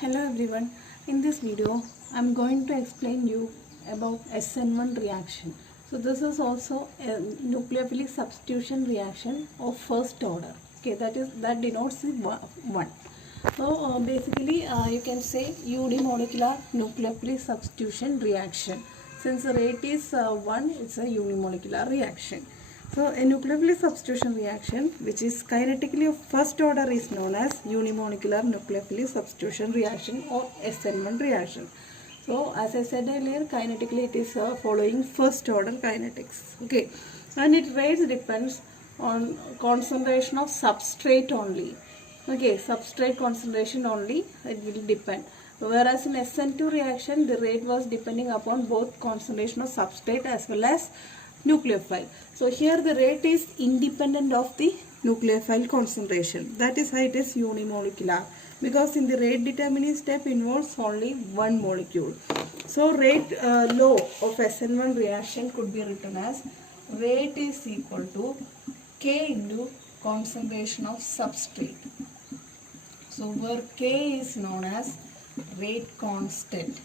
Hello everyone. In this video, I'm going to explain you about SN1 reaction. So this is also a nucleophilic substitution reaction of first order. Okay, that denotes the one. So basically, you can say unimolecular nucleophilic substitution reaction. Since the rate is 1, it's a unimolecular reaction. So a nucleophilic substitution reaction which is kinetically of first order is known as unimolecular nucleophilic substitution reaction or SN1 reaction. So as I said earlier, kinetically it is following first order kinetics. Okay, and its rate depends on concentration of substrate only. Okay, substrate concentration only it will depend. Whereas in SN2 reaction the rate was depending upon both concentration of substrate as well as nucleophile. So here the rate is independent of the nucleophile concentration. That is why it is unimolecular, because in the rate determining step involves only one molecule. So rate law of SN1 reaction could be written as rate is equal to K into concentration of substrate. So where K is known as rate constant.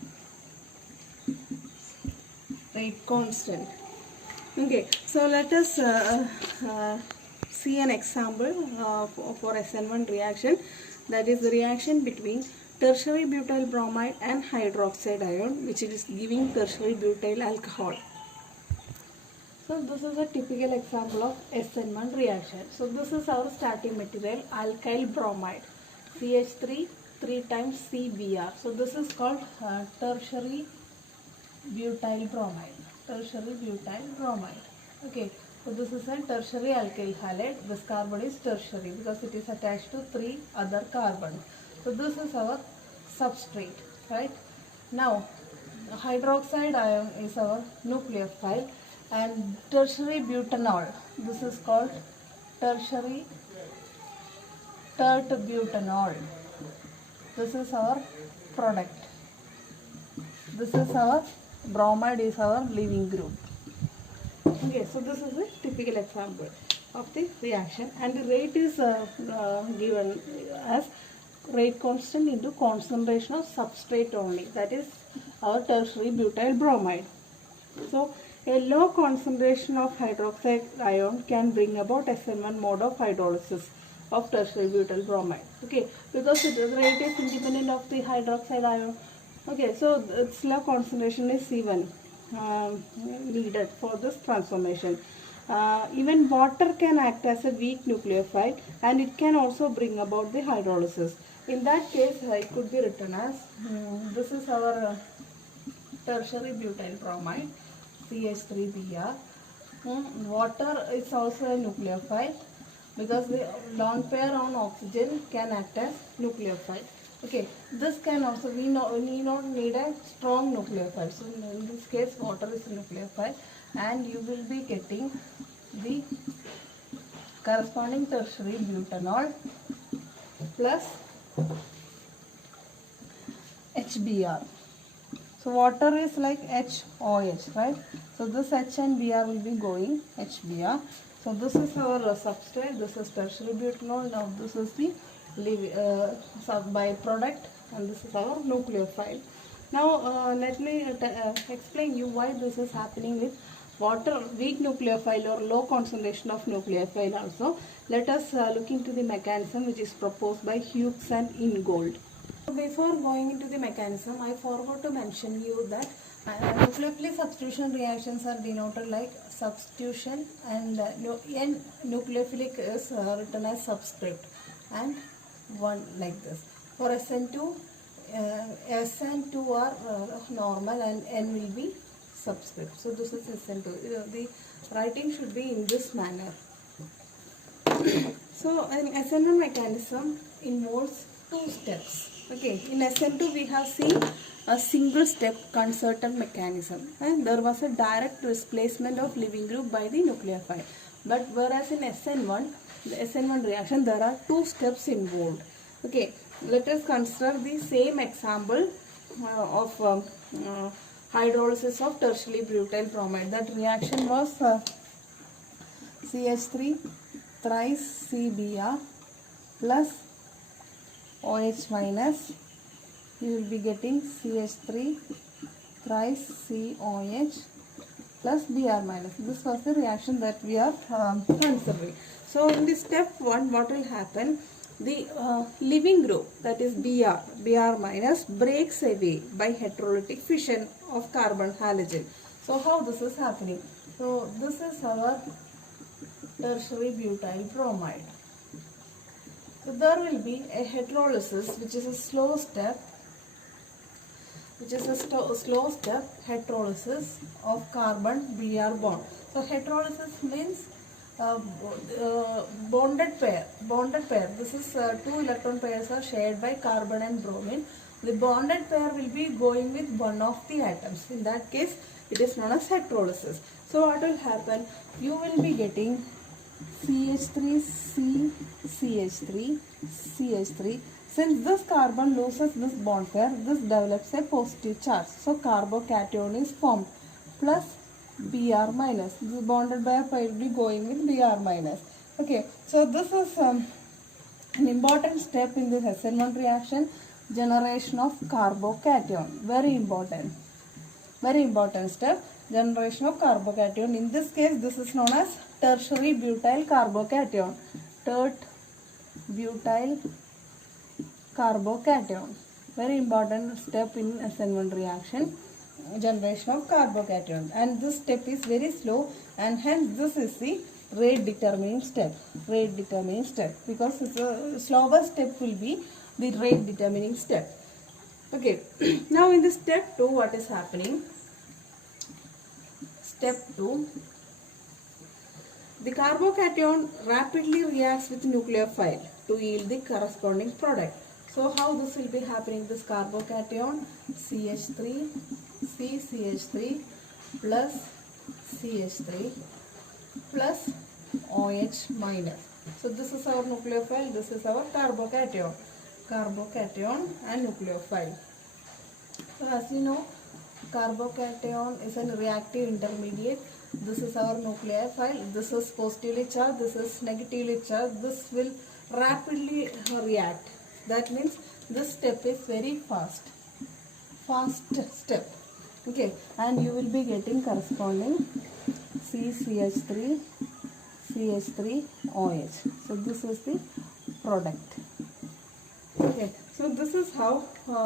Rate constant. Okay, so let us see an example for SN1 reaction, that is the reaction between tertiary butyl bromide and hydroxide ion, which is giving tertiary butyl alcohol. So this is a typical example of SN1 reaction. So this is our starting material, alkyl bromide, CH3 3 times CBr. So this is called tertiary butyl bromide. Tertiary butyl bromide. Okay, so this is a tertiary alkyl halide. This carbon is tertiary because it is attached to 3 other carbons. So this is our substrate, right? Now hydroxide ion is our nucleophile, and tertiary butanol, this is called tertiary tert butanol. This is our product. This is our bromide, is our leaving group. Okay, so this is a typical example of the reaction, and the rate is given as rate constant into concentration of substrate only, that is our tertiary butyl bromide. So a low concentration of hydroxide ion can bring about SN1 mode of hydrolysis of tertiary butyl bromide. Okay, because the rate is independent of the hydroxide ion. Okay, so its low concentration is C1 needed for this transformation. Even water can act as a weak nucleophile, and it can also bring about the hydrolysis. In that case, it could be written as this is our tertiary butyl bromide, CH3Br. Water is also a nucleophile because the lone pair on oxygen can act as nucleophile. Okay, this can also, we not need a strong nucleophile. So in this case, water is a nucleophile, and you will be getting the corresponding tertiary butanol plus HBr. So water is like HOH, right? So this H and Br will be going HBr. So this is our substrate, this is tertiary butanol, now this is the byproduct, and this is our nucleophile. Now let me explain you why this is happening with water, weak nucleophile or low concentration of nucleophile also. Let us look into the mechanism which is proposed by Hughes and Ingold. Before going into the mechanism, I forgot to mention you that nucleophilic substitution reactions are denoted like substitution, and nucleophilic is written as subscript, and 1 like this. For SN2, S and 2 are normal and N will be subscript. So this is SN2. The writing should be in this manner. So an SN1 mechanism involves 2 steps. Okay, in SN2 we have seen a single step concerted mechanism, and there was a direct displacement of leaving group by the nucleophile. But whereas in SN1, the SN1 reaction, there are 2 steps involved. Okay, let us consider the same example of hydrolysis of tertiary butyl bromide. That reaction was CH3 thrice CBr plus OH minus you will be getting CH3 thrice COH plus Br minus. This was the reaction that we are considering. So in this step 1, what will happen? The leaving group, that is Br minus, breaks away by heterolytic fission of carbon halogen. So how this is happening? So this is our tertiary butyl bromide. So there will be a heterolysis, which is a slow step, heterolysis of carbon Br bond. So heterolysis means bonded pair. This is 2 electron pairs are shared by carbon and bromine. The bonded pair will be going with one of the atoms. In that case, it is known as heterolysis. So what will happen? You will be getting CH3C, CH3. Since this carbon loses this bond pair, this develops a positive charge. So carbocation is formed plus Br minus. This bonded pair will be going with Br minus. Okay, so this is an important step in this SN1 reaction, generation of carbocation. Very important step, generation of carbocation. In this case, this is known as tertiary butyl carbocation. Butyl carbocation. Very important step in SN1 reaction, generation of carbocation. And this step is very slow, and hence this is the rate determining step. Because it's a slower step will be the rate determining step. Okay. Now in the step 2, what is happening? Step 2. The carbocation rapidly reacts with nucleophile to yield the corresponding product. So how this will be happening? This carbocation CH3, CH3 plus CH3 plus OH minus. So this is our nucleophile, this is our carbocation and nucleophile. So as you know, carbocation is a reactive intermediate. This is our nucleophile. This is positively charged, this is negatively charged. This will rapidly react. That means this step is very fast step. Okay, and you will be getting corresponding CH3 OH. So this is the product. Okay, so this is how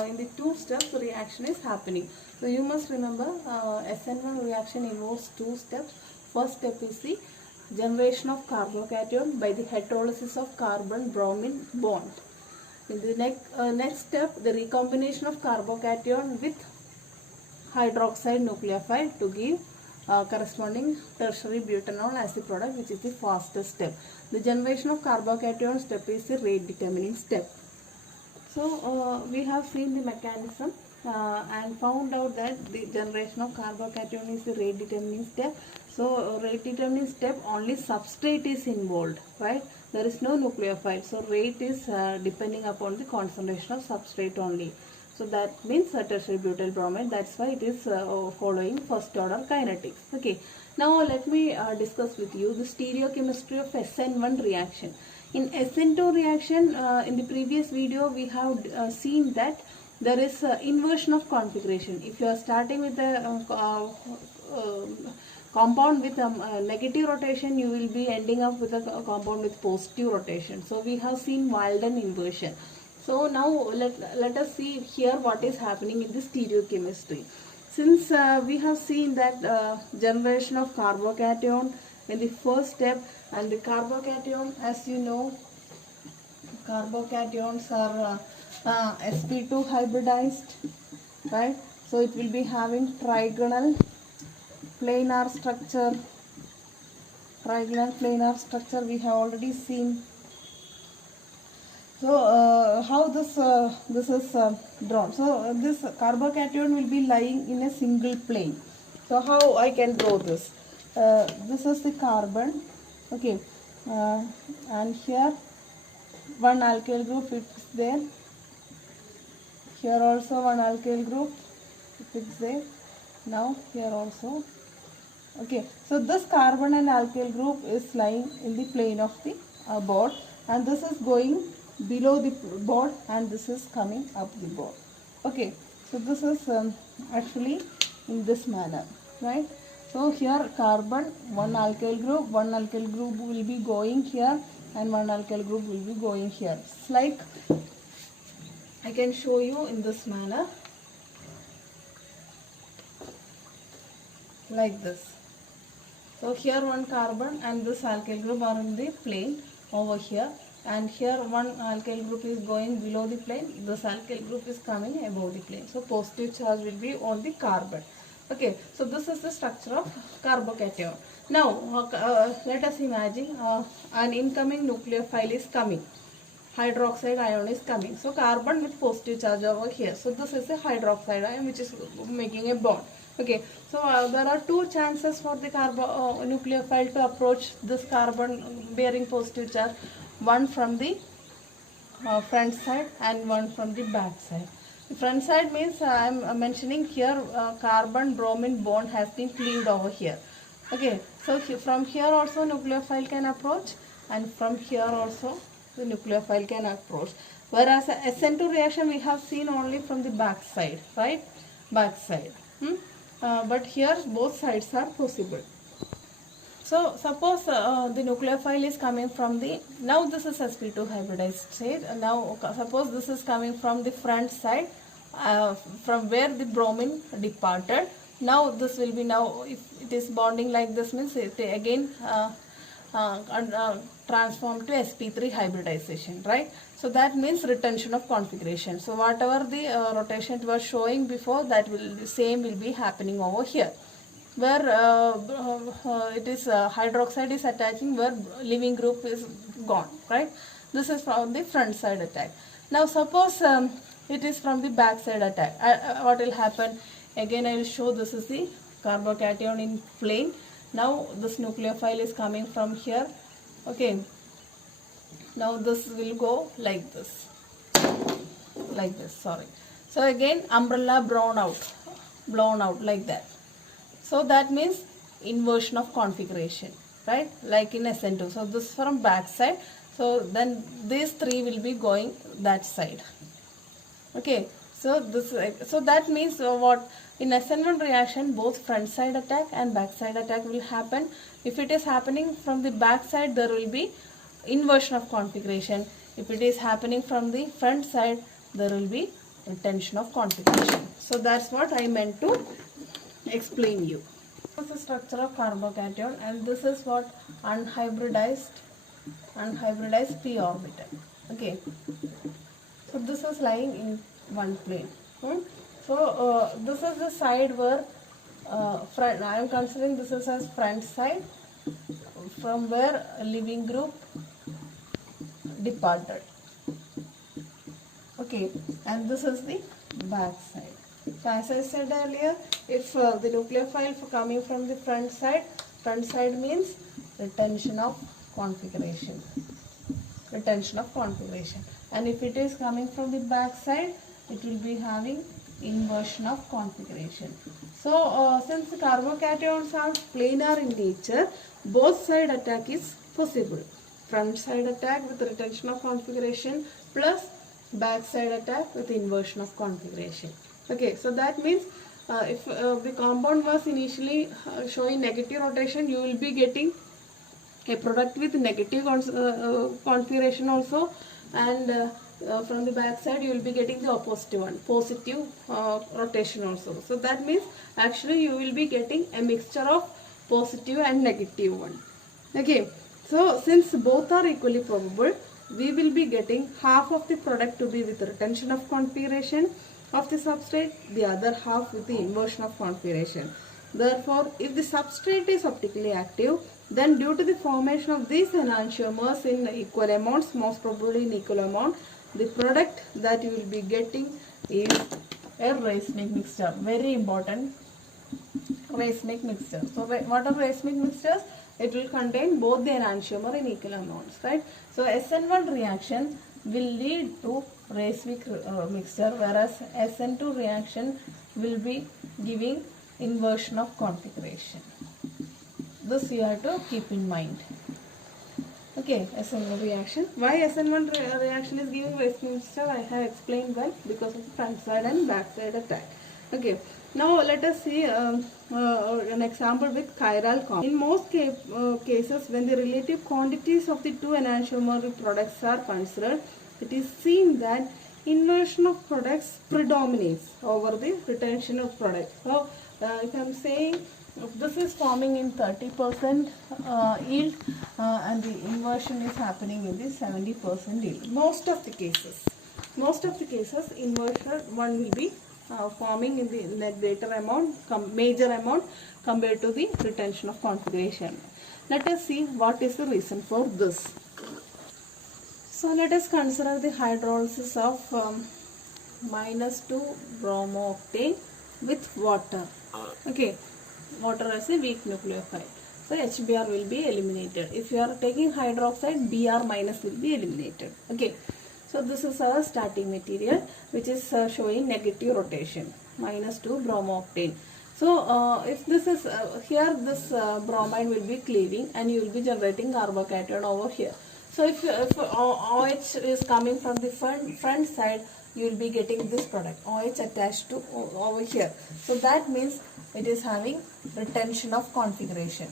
in the 2 steps the reaction is happening. So you must remember SN1 reaction involves 2 steps. First step is the generation of carbocation by the heterolysis of carbon-bromine bond. In the next step, the recombination of carbocation with hydroxide nucleophile to give corresponding tertiary butanol as the product, which is the fastest step. The generation of carbocation step is the rate determining step. So we have seen the mechanism and found out that the generation of carbocation is the rate determining step. So rate determining step, only substrate is involved, right? There is no nucleophile. So rate is depending upon the concentration of substrate only. So that means tertiary butyl bromide. That's why it is following first order kinetics. Okay. Now let me discuss with you the stereochemistry of SN1 reaction. In SN2 reaction, in the previous video we have seen that there is inversion of configuration. If you are starting with a compound with a negative rotation, you will be ending up with a compound with positive rotation. So we have seen Walden inversion. So now let us see here what is happening in the stereochemistry. Since we have seen that generation of carbocation in the first step, and the carbocation, as you know, carbocations are sp2 hybridized, right? So it will be having trigonal planar structure. We have already seen. So how this is drawn? So this carbocation will be lying in a single plane. So how I can draw this? This is the carbon, okay, and here one alkyl group is there. Here also one alkyl group is there. Now here also. Okay, so this carbon and alkyl group is lying in the plane of the board, and this is going below the board, and this is coming up the board. Okay, so this is actually in this manner, right? So here carbon, one alkyl group will be going here and one alkyl group will be going here. It's like I can show you in this manner, like this. So here one carbon and this alkyl group are in the plane over here, and here one alkyl group is going below the plane, this alkyl group is coming above the plane. So positive charge will be on the carbon. Okay, so this is the structure of carbocation. Now let us imagine an incoming nucleophile is coming. Hydroxide ion is coming. So carbon with positive charge over here. So this is a hydroxide ion which is making a bond. Okay, so there are two chances for the nucleophile to approach this carbon bearing positive charge. One from the front side and one from the back side. The front side means I am mentioning here carbon bromine bond has been cleaved over here. Okay, so from here also nucleophile can approach, and from here also the nucleophile can approach. Whereas SN2 reaction we have seen only from the back side, right? Back side. But here both sides are possible. So suppose the nucleophile is coming from the, now this is sp2 hybridized state. Now suppose this is coming from the front side, from where the bromine departed. Now this will be, now if it is bonding like this means it again transformed to sp3 hybridization, right? So that means retention of configuration. So whatever the rotation it was showing before, that will same will be happening over here, where it is hydroxide is attaching, where leaving group is gone, right? This is from the front side attack. Now suppose it is from the back side attack. What will happen? Again I will show, this is the carbocation in plane. Now this nucleophile is coming from here. Okay, now this will go like this, sorry. So again umbrella blown out like that. So that means inversion of configuration, right? Like in SN2. So this from back side. So then these three will be going that side. Okay. So this, so that means what? In SN1 reaction, both front side attack and back side attack will happen. If it is happening from the back side, there will be inversion of configuration. If it is happening from the front side, there will be retention of configuration. So that's what I meant to explain you. This is the structure of carbocation, and this is what unhybridized p orbital. Okay, so this is lying in one plane. So this is the side where front, I am considering this is as front side, from where a leaving group departed. Okay, and this is the back side. So as I said earlier, if the nucleophile coming from the front side means retention of configuration. And if it is coming from the back side, it will be having inversion of configuration. So since the carbocations are planar in nature, both side attack is possible. Front side attack with retention of configuration plus back side attack with inversion of configuration. Okay, so that means if the compound was initially showing negative rotation, you will be getting a product with negative configuration also, and from the back side you will be getting the opposite one, positive rotation also. So that means actually you will be getting a mixture of positive and negative one. Okay, so since both are equally probable, we will be getting half of the product to be with retention of configuration of the substrate, the other half with the inversion of configuration. Therefore, if the substrate is optically active, then due to the formation of these enantiomers in equal amounts, most probably in equal amount, the product that you will be getting is a racemic mixture. Very important, racemic mixture. So what are racemic mixtures? It will contain both the enantiomer in equal amounts, right? So SN1 reaction will lead to racemic mixture, whereas SN2 reaction will be giving inversion of configuration. This you have to keep in mind. Okay, SN1 reaction. Why SN1 reaction is giving Westminster? I have explained well, because of front side and back side attack. Okay, now let us see an example with chiral compound. In most cases, when the relative quantities of the two enantiomer products are considered, it is seen that inversion of products predominates over the retention of products. So, if I am saying this is forming in 30% yield and the inversion is happening in the 70% yield. Most of the cases inversion one will be forming in the greater amount, major amount compared to the retention of configuration. Let us see what is the reason for this. So let us consider the hydrolysis of -2 bromooctane with water. Okay, water as a weak nucleophile. So HBr will be eliminated. If you are taking hydroxide, Br minus will be eliminated. Okay. So this is our starting material, which is showing negative rotation, -2 bromooctane. So if this is here, this bromide will be cleaving and you will be generating carbocation over here. So if OH is coming from the front side, you will be getting this product, OH attached to over here. So that means it is having retention of configuration.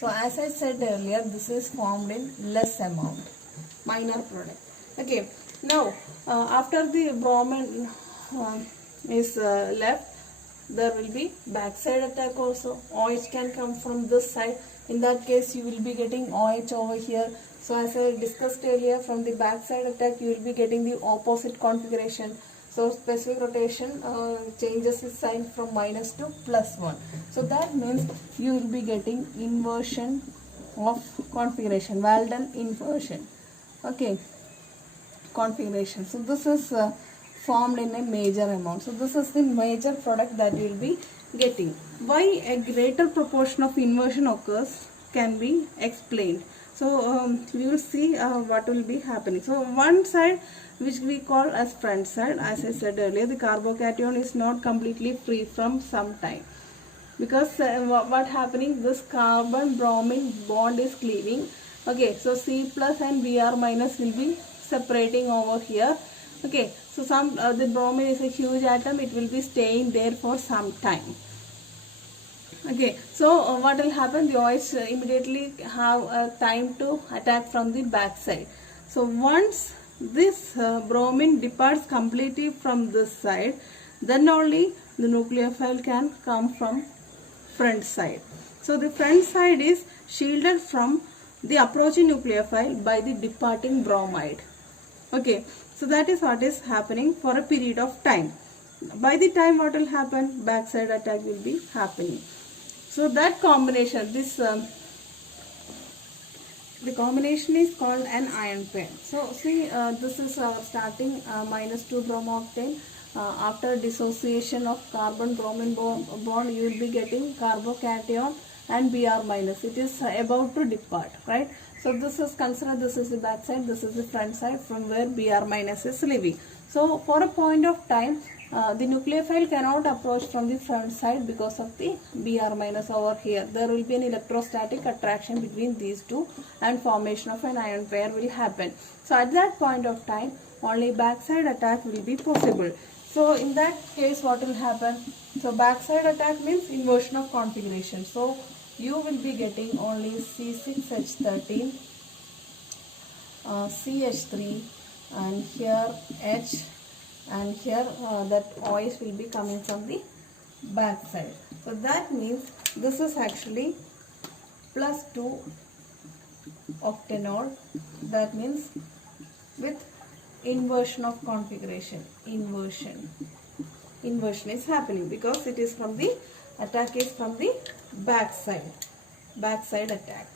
So as I said earlier, this is formed in less amount, minor product. Okay, now after the bromine is left, there will be backside attack also. OH can come from this side. In that case, you will be getting OH over here. So as I discussed earlier, from the backside attack, you will be getting the opposite configuration. So specific rotation changes its sign from -2 to +1. So that means you will be getting inversion of configuration, Walden inversion. Okay, configuration. So this is formed in a major amount. So this is the major product that you will be getting. Why a greater proportion of inversion occurs can be explained. So we will see what will be happening. So one side, which we call as front side, as I said earlier, the carbocation is not completely free from some time, because what happening, this carbon bromine bond is cleaving. Okay, so C plus and Br minus will be separating over here. Okay, so the bromine is a huge atom, it will be staying there for some time. Okay, so what will happen, the OH immediately have time to attack from the back side. So once this bromine departs completely from this side, then only the nucleophile can come from front side. So the front side is shielded from the approaching nucleophile by the departing bromide. Okay, so that is what is happening for a period of time. By the time what will happen, backside attack will be happening. So that combination, the combination is called an ion pair. So see, this is starting -2 bromooctane. After dissociation of carbon bromine bond, you will be getting carbocation and Br minus. It is about to depart, right? So this is considered, this is the back side, this is the front side from where Br minus is leaving. So for a point of time, the nucleophile cannot approach from the front side because of the Br minus over here. There will be an electrostatic attraction between these two and formation of an ion pair will happen. So at that point of time, only backside attack will be possible. So in that case, what will happen? So backside attack means inversion of configuration. So you will be getting only C6H13, CH3, and here H, and here that OH will be coming from the back side. So that means this is actually +2 octanol. That means with inversion of configuration. Inversion is happening because it is from the attack is from the back side. Backside attack.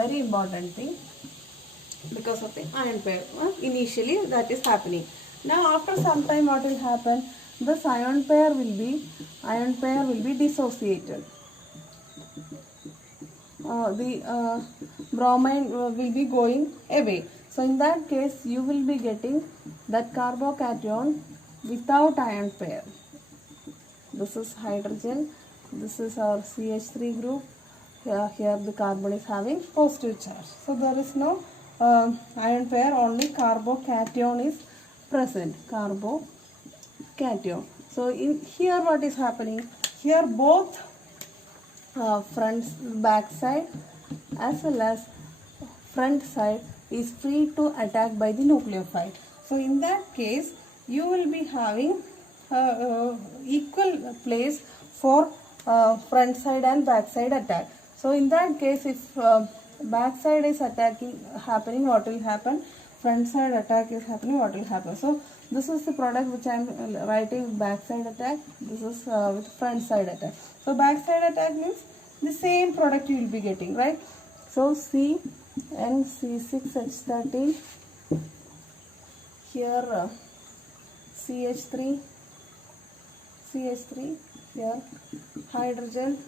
Very important thing, because of the ion pair. Initially that is happening. Now after some time what will happen? This ion pair will be dissociated. The bromine will be going away. So in that case, you will be getting that carbocation without ion pair. This is hydrogen. This is our CH3 group. Here the carbon is having positive charge. So there is no ion pair, only carbocation is present. Carbocation. So in here what is happening? Here both back side as well as front side is free to attack by the nucleophile. So in that case you will be having equal place for front side and back side attack. So in that case, if back side is happening, what will happen? Front side attack is happening, what will happen? So this is the product which I am writing back side attack. This is with front side attack. So back side attack means the same product you will be getting, right? So CnC6H13, here CH3, here hydrogen,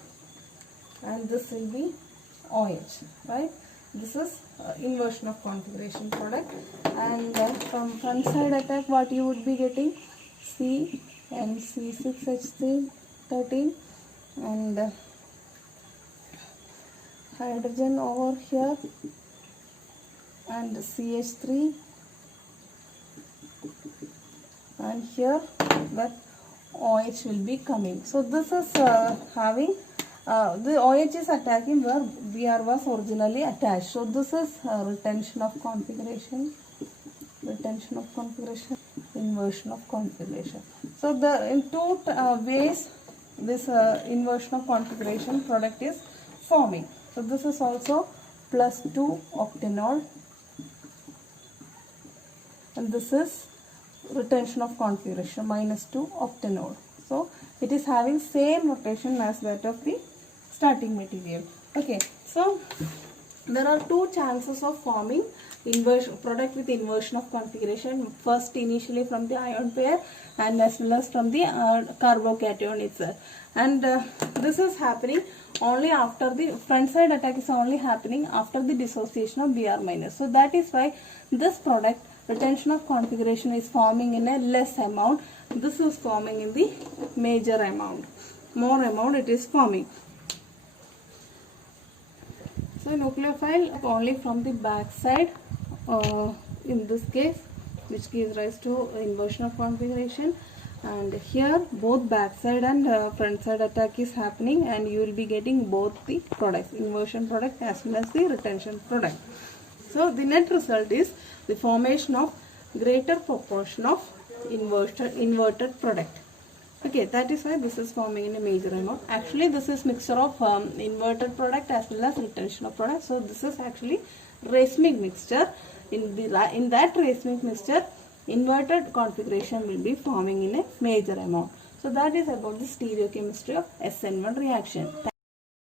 and this will be OH, right? This is inversion of configuration product. And from front side attack, what you would be getting? CnC6H13 and hydrogen over here and CH3, and here that OH will be coming. So this is having the OH is attacking where Br was originally attached. So this is retention of configuration, inversion of configuration. So in two ways this inversion of configuration product is forming. So this is also +2 octanol, and this is retention of configuration -2 octanol. So it is having same rotation as that of the starting material. Okay, so there are two chances of forming product with inversion of configuration. First, initially from the ion pair and as well as from the carbocation itself. And this is happening only after the front side attack is only happening after the dissociation of Br-. So that is why this product retention of configuration is forming in a less amount. This is forming in the major amount. More amount it is forming. So nucleophile only from the back side in this case, which gives rise to inversion of configuration. And here both back side and front side attack is happening, and you will be getting both the products, inversion product as well as the retention product. So the net result is the formation of greater proportion of inverted product. Okay, that is why this is forming in a major amount. Actually, this is mixture of inverted product as well as retention of product. So this is actually racemic mixture. In that racemic mixture, inverted configuration will be forming in a major amount. So that is about the stereochemistry of SN1 reaction.